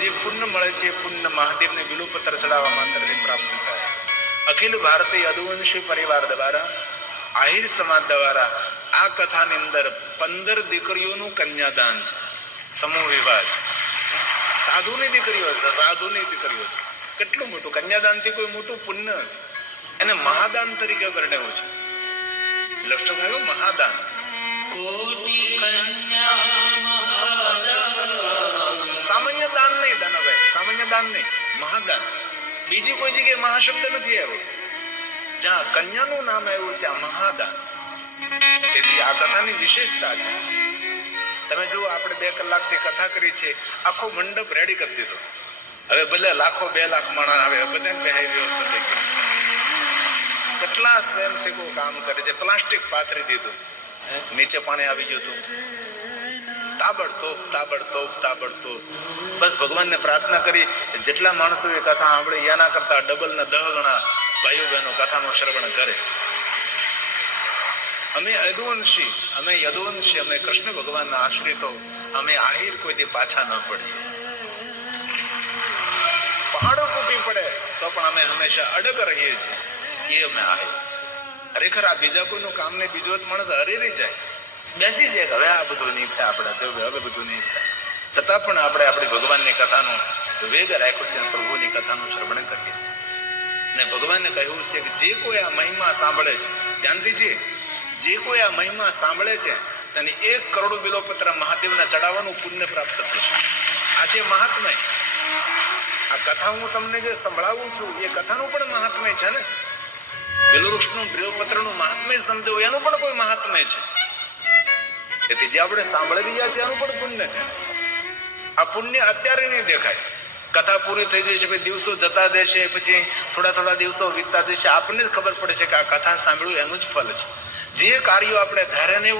જે પુણ્ય મળે છે એ પુણ્ય મહાદેવને બિલોપત્ર ચડાવવા માત્રથી પ્રાપ્ત થાય. અખિલ ભારતીય યદુવંશી પરિવાર દ્વારા, આહિર સમાજ દ્વારા આ કથાની અંદર 15 દીકરીઓનું કન્યાદાન છે, સમૂહ વિવાહ છે. સાધુની દીકરીઓ છે, સાધુની દીકરીઓ છે. કેટલું મોટું કન્યાદાનથી કોઈ મોટું પુણ્ય એને મહાદાન તરીકે વર્ણવ્યું છે. લક્ષણ થયું મહાદાન. કોટી કન્યા સામાન્ય દાન નહીં, દાનભાઈ, સામાન્ય દાન નહીં, મહાદાન. બીજી કોઈ જગ્યાએ મહાશબ્દ નથી આવ્યો. જ્યાં કન્યાનું નામ આવ્યું ત્યાં મહાદાન. તેથી આ કથાની વિશેષતા છે. તમે જુઓ, આપણે 2 કલાકથી કથા કરી છે, આખો મંડપ રેડી કરી દીધો. હવે ભલે લાખો 2 લાખ માણસ આવે, બધાને બેહાઈ વ્યવસ્થા થઈ ગઈ છે. કેટલા સ્વયંસેવકો કામ કરે છે. પ્લાસ્ટિક પાથરી દીધું, નીચે પાણી આવી ગયું હતું. તાબડતોબ તાબડતોબ તાબડતોબ. બસ ભગવાનને પ્રાર્થના કરી, જેટલા માણસો એ કથા સાંભળે એના કરતા ડબલ ને 10 ગણા ભાઈઓ બહેનો કથાનું શ્રવણ કરે. અમે યદુવંશી, અમે કૃષ્ણ ભગવાનના આશ્રિતો, અમે આહિર કોઈથી પાછા ન પડીએ. પહાડો તૂટી પડે તો પણ અમે હંમેશા અડગ રહીએ છીએ. એ અમે આહિર. ખરેખર આ બીજા કોઈનું કામ નહીં, બીજો જ માણસ હરી જાય, બેસી જાય, હવે આ બધું નહીં થાય આપણા, હવે બધું નહીં થાય. છતાં પણ આપણે આપણી ભગવાનની કથાનો વેગ રાખ્યો છે, પ્રભુની કથાનું શ્રવણ કરીએ છીએ. ને ભગવાને કહ્યું છે કે જે કોઈ આ મહિમા સાંભળે છે, ધ્યાનથી છે, જે કોઈ આ મહિમા સાંભળે છે તેને 1 કરોડ બિલોપત્ર મહાદેવને ચડાવવાનું પુણ્ય પ્રાપ્ત થશે. આ છે મહાત્મય. આ કથા હું તમને જે સંભળાવું છું એ કથાનું પણ મહાત્મય છે ને. બિલવૃક્ષનું બિલોપત્રનું મહાત્મય સમજો, એનું પણ કોઈ મહાત્મય છે. તેથી જે આપણે સાંભળી રહ્યા છે એનું પણ પુણ્ય છે. આ પુણ્ય અત્યારે નહીં દેખાય. કથા પૂરી થઈ જશે, પછી દિવસો જતા દેશે, પછી થોડા દિવસો વીતતા જશે, આપણને જ ખબર પડે છે કે આ કથા સાંભળ્યું એનું જ ફલ છે. જે કાર્યો આપણે ધારે ને એવું